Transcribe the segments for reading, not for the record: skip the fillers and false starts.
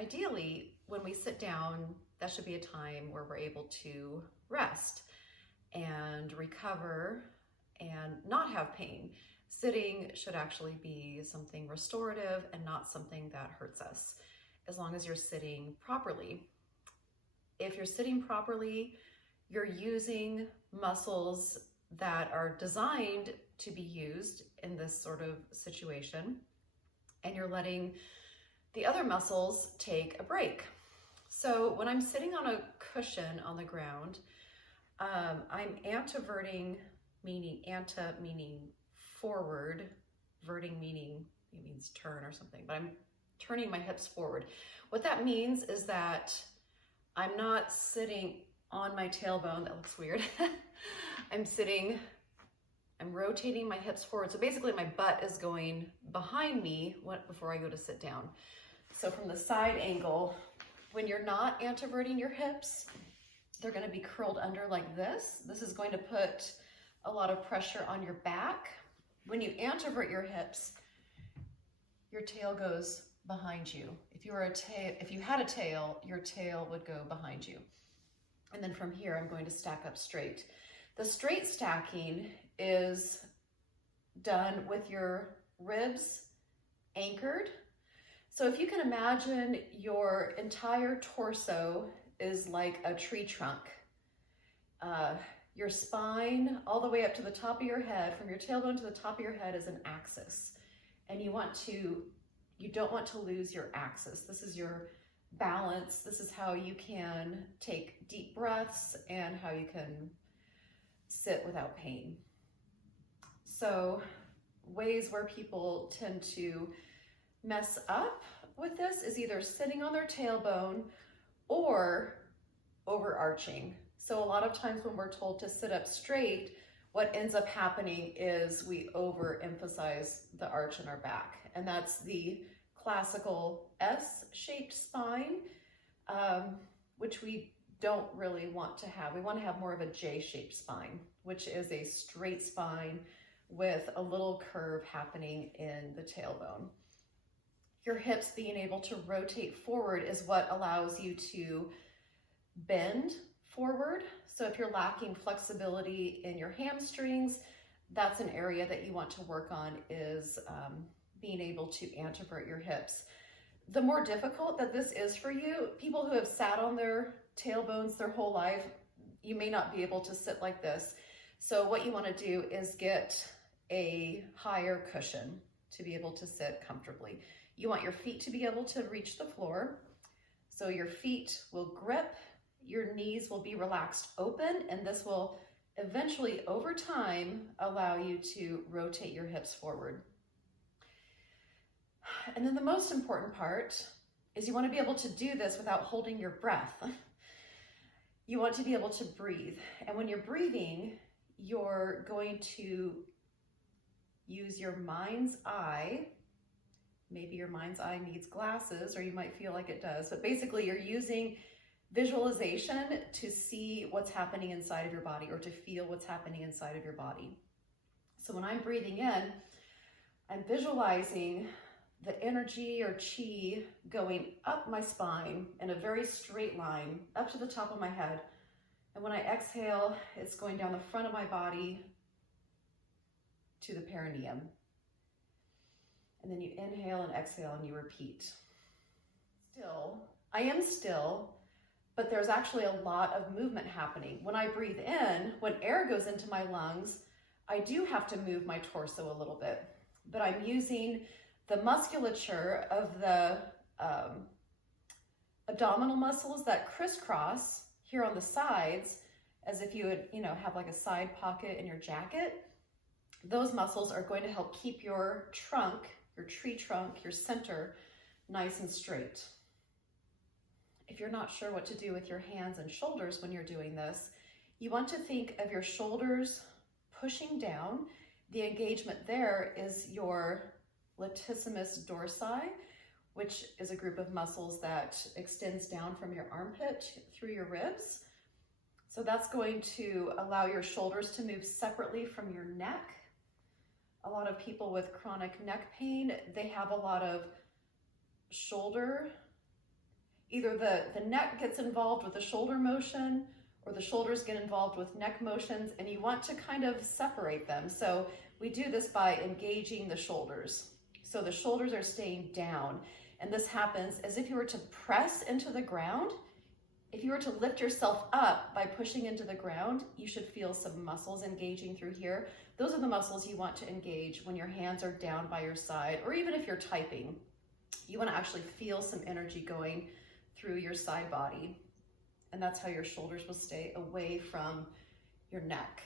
ideally, when we sit down, that should be a time where we're able to rest and recover and not have pain. Sitting should actually be something restorative and not something that hurts us, as long as you're sitting properly. If you're sitting properly, you're using muscles that are designed to be used in this sort of situation, and you're letting the other muscles take a break. So when I'm sitting on a cushion on the ground, I'm anteverting, meaning anta meaning forward, verting meaning it means turn or something, but I'm turning my hips forward. What that means is that I'm not sitting on my tailbone. That looks weird. I'm rotating my hips forward. So basically my butt is going behind me before I go to sit down. So from the side angle, when you're not anteverting your hips, they're going to be curled under like this. This is going to put a lot of pressure on your back. When you antevert your hips, your tail goes behind you. If you had a tail, your tail would go behind you. And then from here, I'm going to stack up straight. The straight stacking is done with your ribs anchored. So if you can imagine your entire torso is like a tree trunk. Your spine all the way up to the top of your head, from your tailbone to the top of your head, is an axis. And you don't want to lose your axis. This is your balance. This is how you can take deep breaths and how you can sit without pain. So ways where people tend to mess up with this is either sitting on their tailbone or overarching. So a lot of times when we're told to sit up straight, what ends up happening is we overemphasize the arch in our back. And that's the classical S-shaped spine, which we don't really want to have. We want to have more of a J-shaped spine, which is a straight spine with a little curve happening in the tailbone. Your hips being able to rotate forward is what allows you to bend forward. So if you're lacking flexibility in your hamstrings, that's an area that you want to work on, is being able to antevert your hips. The more difficult that this is for you, people who have sat on their tailbones their whole life, you may not be able to sit like this. So what you want to do is get a higher cushion to be able to sit comfortably. You want your feet to be able to reach the floor. So your feet will grip, your knees will be relaxed open, and this will eventually, over time, allow you to rotate your hips forward. And then the most important part is you want to be able to do this without holding your breath. You want to be able to breathe. And when you're breathing, you're going to use your mind's eye. Maybe your mind's eye needs glasses, or you might feel like it does. But basically, you're using visualization to see what's happening inside of your body, or to feel what's happening inside of your body. So when I'm breathing in, I'm visualizing the energy or chi going up my spine in a very straight line up to the top of my head. And when I exhale, it's going down the front of my body to the perineum. And then you inhale and exhale and you repeat. I am still, but there's actually a lot of movement happening. When I breathe in, when air goes into my lungs, I do have to move my torso a little bit, but I'm using the musculature of the abdominal muscles that crisscross here on the sides, as if you would, have like a side pocket in your jacket. Those muscles are going to help keep your trunk, your tree trunk, your center nice and straight. If you're not sure what to do with your hands and shoulders when you're doing this, you want to think of your shoulders pushing down. The engagement there is your latissimus dorsi, which is a group of muscles that extends down from your armpit through your ribs. So that's going to allow your shoulders to move separately from your neck. A lot of people with chronic neck pain, they have a lot of shoulder Either the neck gets involved with the shoulder motion, or the shoulders get involved with neck motions, and you want to kind of separate them. So we do this by engaging the shoulders. So the shoulders are staying down, and this happens as if you were to press into the ground. If you were to lift yourself up by pushing into the ground, you should feel some muscles engaging through here. Those are the muscles you want to engage when your hands are down by your side, or even if you're typing. You want to actually feel some energy going through your side body. And that's how your shoulders will stay away from your neck.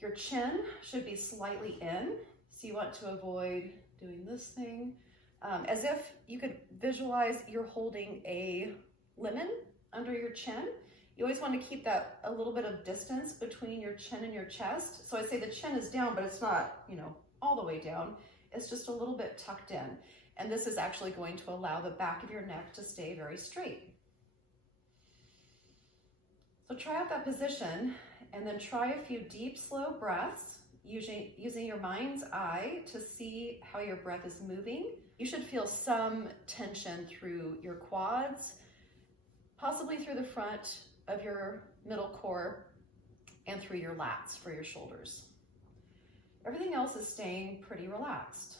Your chin should be slightly in, so you want to avoid doing this thing. As if you could visualize you're holding a lemon under your chin. You always want to keep that a little bit of distance between your chin and your chest. So I say the chin is down, but it's not, all the way down. It's just a little bit tucked in. And this is actually going to allow the back of your neck to stay very straight. So try out that position, and then try a few deep, slow breaths, using your mind's eye to see how your breath is moving. You should feel some tension through your quads, possibly through the front of your middle core, and through your lats for your shoulders. Everything else is staying pretty relaxed.